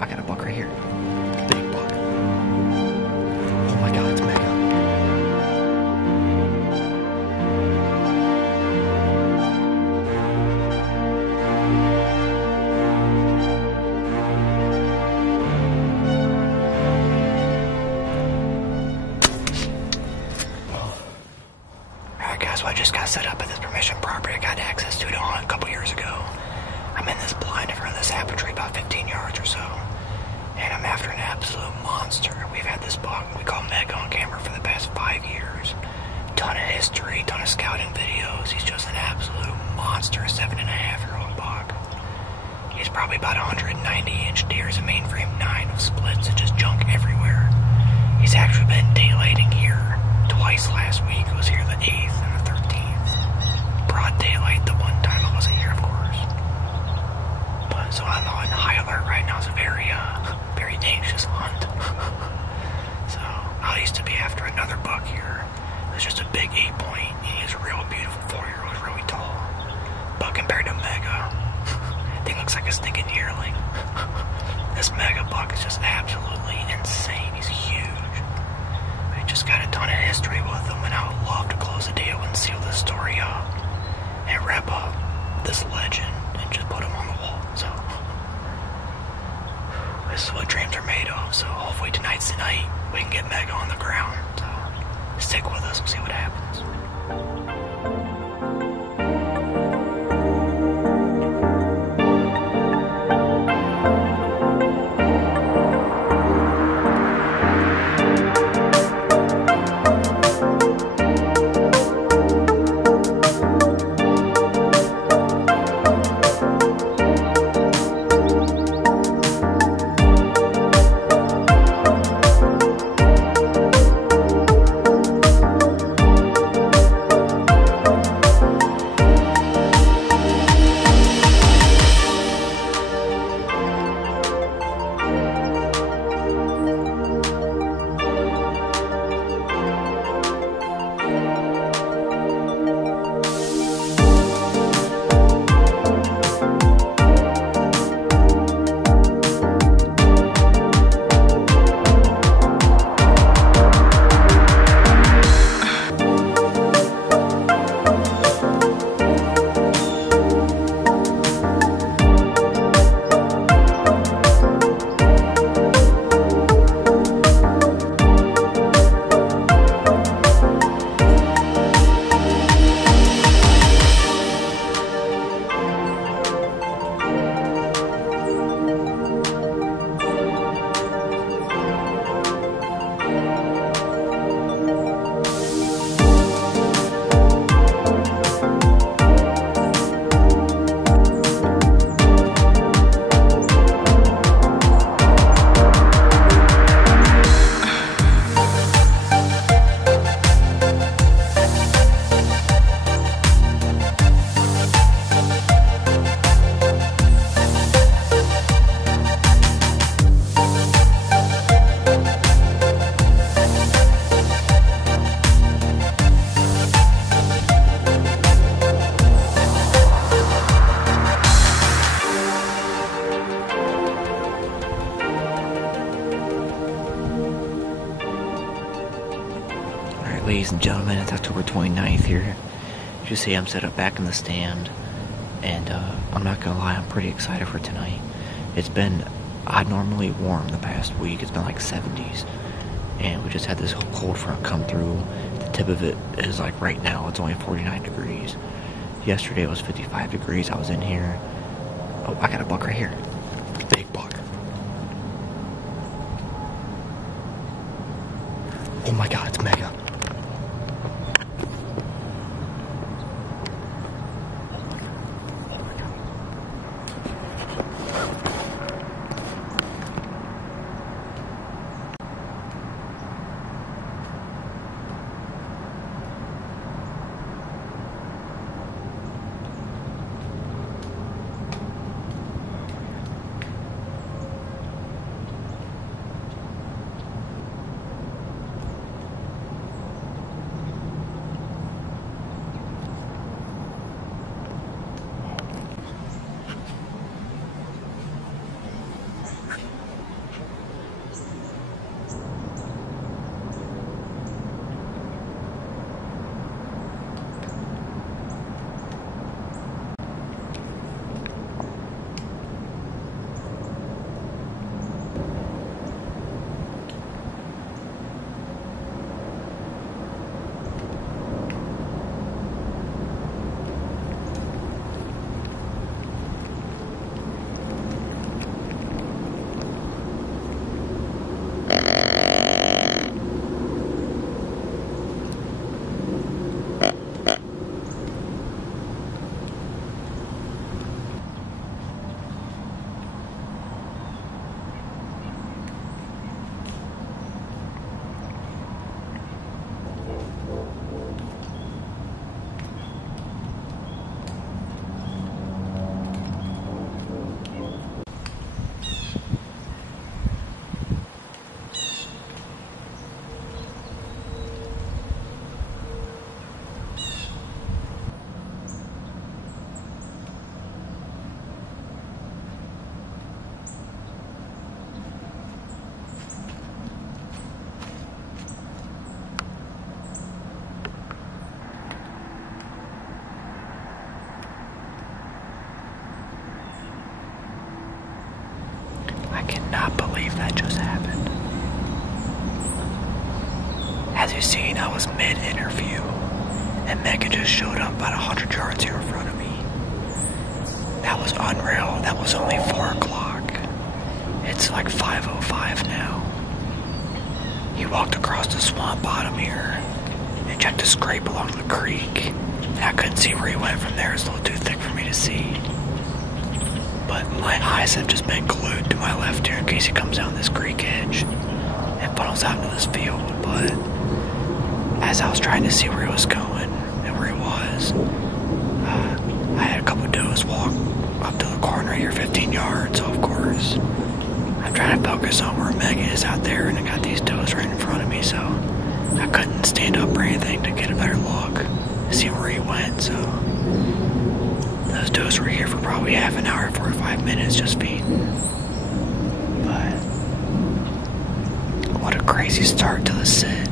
I got a buck right here. Big buck. Oh my god, it's mega. Alright guys, well I just got set up at this permission property. I got access to it on a couple years ago. I'm in this blind in front of this apple tree about 15 yards or so. And I'm after an absolute monster. We've had this buck we call Mega on camera for the past 5 years. Ton of history, ton of scouting videos. He's just an absolute monster, a 7.5-year-old buck. He's probably about 190-inch deer, a mainframe 9 with splits and just junk everywhere. He's actually been daylighting here twice last week. It was here the 8th and the 13th. Broad daylight the one time I wasn't here, of course. But so I'm on high alert right now. It's a very anxious hunt. So I used to be after another buck here. It was just a big 8-point. He was a real beautiful 4-year-old, really tall. But compared to Mega, I think looks like a stinking yearling. This Mega buck is just absolutely insane. He's huge. We just got a ton of history with him, and I would love to close the deal and seal this story up and wrap up this legend and just put him on the wall. So this is what dreams are made of. So hopefully tonight's the night we can get Mega on the ground. So stick with us, we'll see what happens. Ladies and gentlemen, it's October 29th here. You see I'm set up back in the stand, and I'm not gonna lie, I'm pretty excited for tonight. It's been abnormally warm the past week. It's been like 70s, and we just had this cold front come through. The tip of it is like right now, it's only 49 degrees. Yesterday it was 55 degrees. I was in here. Oh, I got a buck right here. Big buck. Oh my god, it's Mega. cannot believe that just happened. As you've seen, I was mid-interview, and Megan just showed up about 100 yards here in front of me. That was unreal. That was only 4 o'clock. It's like 5:05 now. He walked across the swamp bottom here and checked a scrape along the creek, and I couldn't see where he went from there. It's a little too thick for me to see. But my eyes have just been glued to my left here in case he comes down this creek edge and funnels out into this field. But as I was trying to see where he was going and where he was, I had a couple of does walk up to the corner here, 15 yards. So of course, I'm trying to focus on where Megan is out there, and I got these does right in front of me, so I couldn't stand up or anything to get a better look to see where he went. So those does were here for probably half an hour, 45 minutes just feeding. But what a crazy start to the sit.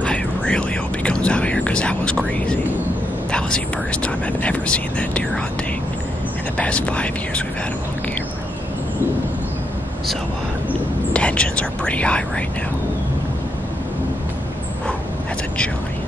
I really hope he comes out here, because that was crazy. That was the first time I've ever seen that deer hunting in the past 5 years we've had him on camera. So, tensions are pretty high right now. Whew, that's a giant.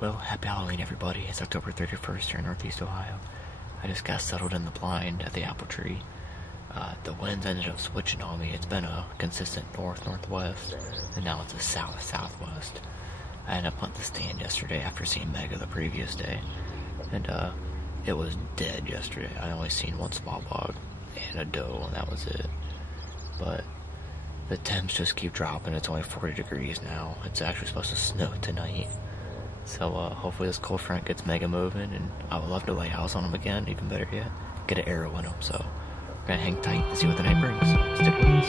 Well, happy Halloween, everybody. It's October 31st here in Northeast Ohio. I just got settled in the blind at the apple tree. The winds ended up switching on me. It's been a consistent north-northwest, and now it's a south-southwest. I ended up hunting the stand yesterday after seeing Mega the previous day, and it was dead yesterday. I only seen one small bog and a doe, and that was it. But the temps just keep dropping. It's only 40 degrees now. It's actually supposed to snow tonight. So hopefully this cold front gets Mega moving, and I would love to lay eyes on him again. Even better yet, get an arrow in him. So we're gonna hang tight and see what the night brings. Stick with us.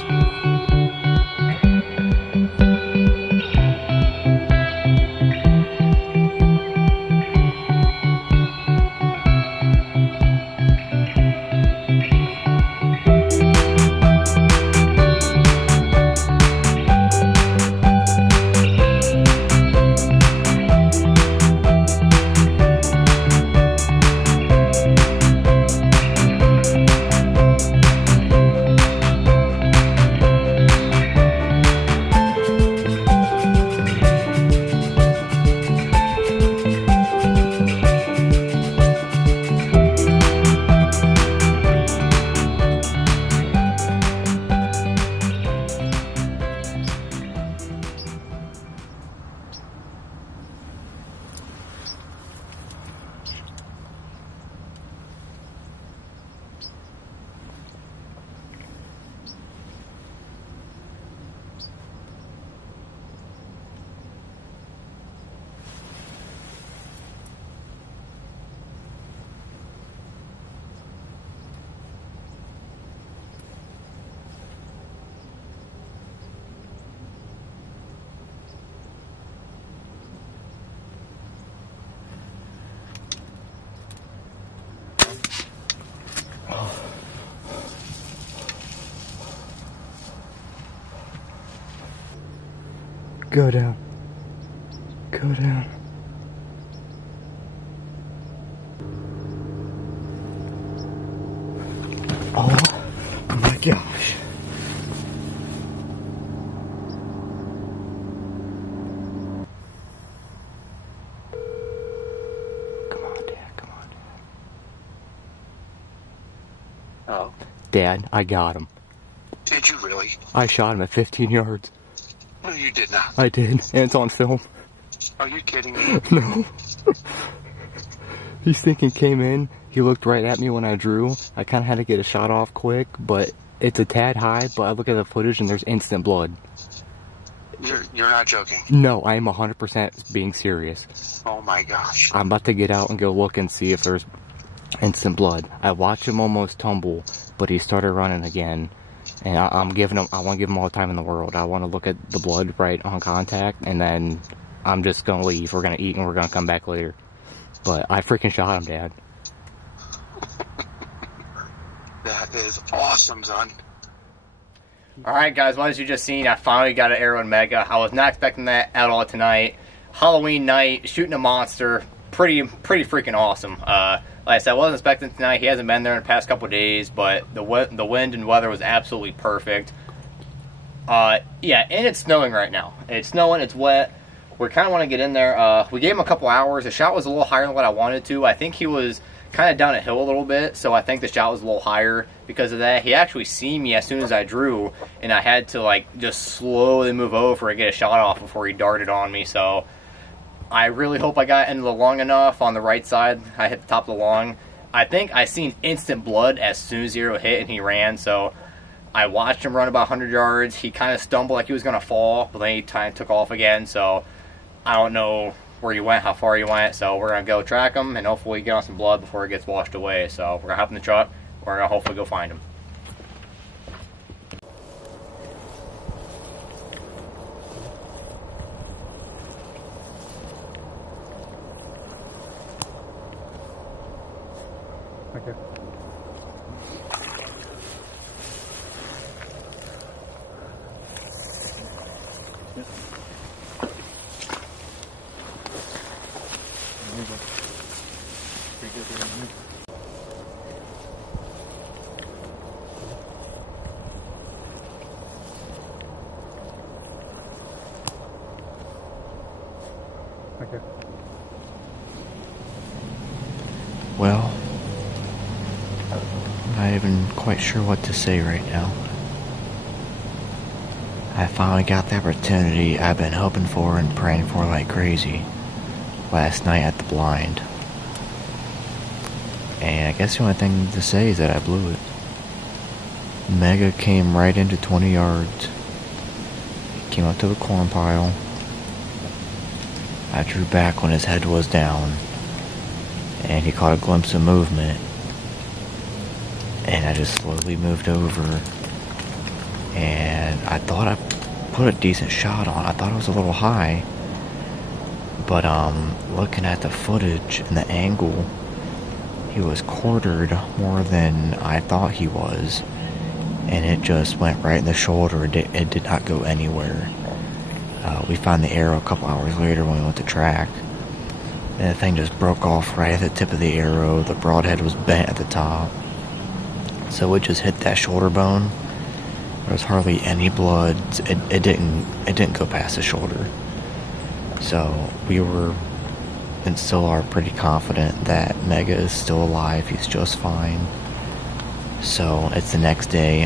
Go down. Go down. Oh my gosh. Come on, Dad. Come on, Dad. Oh. Dad, I got him. Did you really? I shot him at 15 yards. No, you did not. I did, and it's on film. Are you kidding me? No. He's thinking came in. He looked right at me when I drew. I kind of had to get a shot off quick, but it's a tad high. But I look at the footage and there's instant blood. You're not joking. No, I am 100% being serious. Oh my gosh. I'm about to get out and go look and see if there's instant blood. I watched him almost tumble, but he started running again. And I want to give him all the time in the world. I want to look at the blood right on contact, and then I'm just going to leave. We're going to eat, and we're going to come back later. But I freaking shot him, Dad. That is awesome, son. Alright guys, well, as you just seen, I finally got an Arrow and Mega. I was not expecting that at all tonight. Halloween night, shooting a monster, pretty freaking awesome. Like I said, I wasn't expecting tonight. He hasn't been there in the past couple of days, but the wind and weather was absolutely perfect. Yeah, and it's snowing right now. It's snowing, it's wet. We kind of want to get in there. We gave him a couple hours. The shot was a little higher than what I wanted to. I think he was kind of down a hill a little bit, so I think the shot was a little higher because of that. He actually seen me as soon as I drew, and I had to like just slowly move over and get a shot off before he darted on me. So I really hope I got into the long enough on the right side. I hit the top of the long. I think I seen instant blood as soon as Zero hit and he ran, so I watched him run about 100 yards. He kind of stumbled like he was going to fall, but then he kind of took off again, so I don't know where he went, how far he went, so we're going to go track him and hopefully get on some blood before he gets washed away. So we're going to hop in the truck. We're going to hopefully go find him. Okay. Okay. Well, I'm not even quite sure what to say right now. I finally got the opportunity I've been hoping for and praying for like crazy last night at the blind. And I guess the only thing to say is that I blew it. Mega came right into 20 yards. He came up to the corn pile. I drew back when his head was down, and he caught a glimpse of movement, and I just slowly moved over, and I thought I put a decent shot on. I thought it was a little high, but looking at the footage and the angle, he was quartered more than I thought he was, and it just went right in the shoulder. It did not go anywhere. We found the arrow a couple hours later when we went to track, and the thing just broke off right at the tip of the arrow. The broadhead was bent at the top, so it just hit that shoulder bone. There was hardly any blood. It didn't go past the shoulder. So we were and still are pretty confident that Mega is still alive. He's just fine. So it's the next day.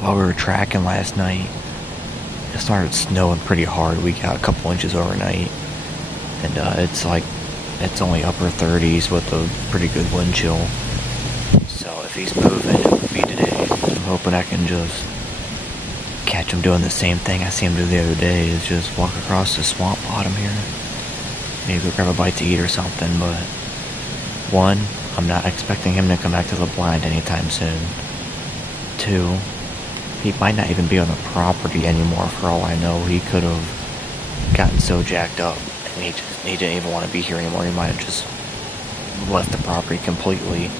While we were tracking last night, it started snowing pretty hard. We got a couple inches overnight, and it's only upper 30s with a pretty good wind chill. So if he's moving, it would be today. I'm hoping I can just catch him doing the same thing I see him do the other day, is just walk across the swamp bottom here, maybe go grab a bite to eat or something. But one, I'm not expecting him to come back to the blind anytime soon. Two, he might not even be on the property anymore for all I know. He could have gotten so jacked up and he didn't even want to be here anymore. He might have just left the property completely.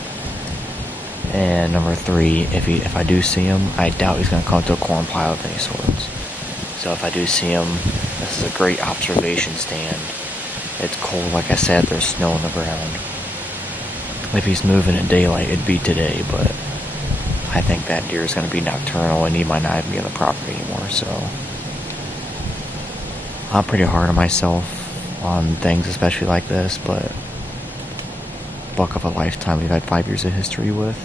And number three, if I do see him, I doubt he's going to come to a corn pile of any sorts. So if I do see him, this is a great observation stand. It's cold, like I said, there's snow on the ground. If he's moving in daylight, it'd be today, but I think that deer is going to be nocturnal and he might not even be on the property anymore, so I'm pretty hard on myself on things, especially like this, but buck of a lifetime we've had 5 years of history with.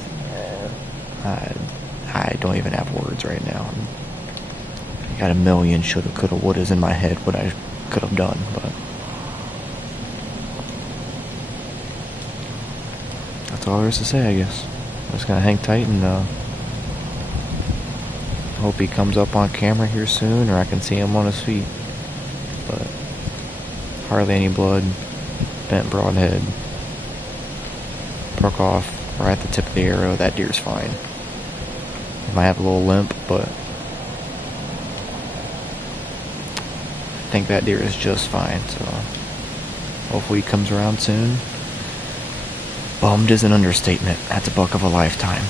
I don't even have words right now. I got a million shoulda, coulda, wouldas in my head what I could have done, but that's all there is to say, I guess. I'm just gonna hang tight and hope he comes up on camera here soon, or I can see him on his feet. But hardly any blood, bent broadhead, broke off right at the tip of the arrow. That deer's fine. He might have a little limp, but I think that deer is just fine. So hopefully he comes around soon. Bummed is an understatement. That's a buck of a lifetime.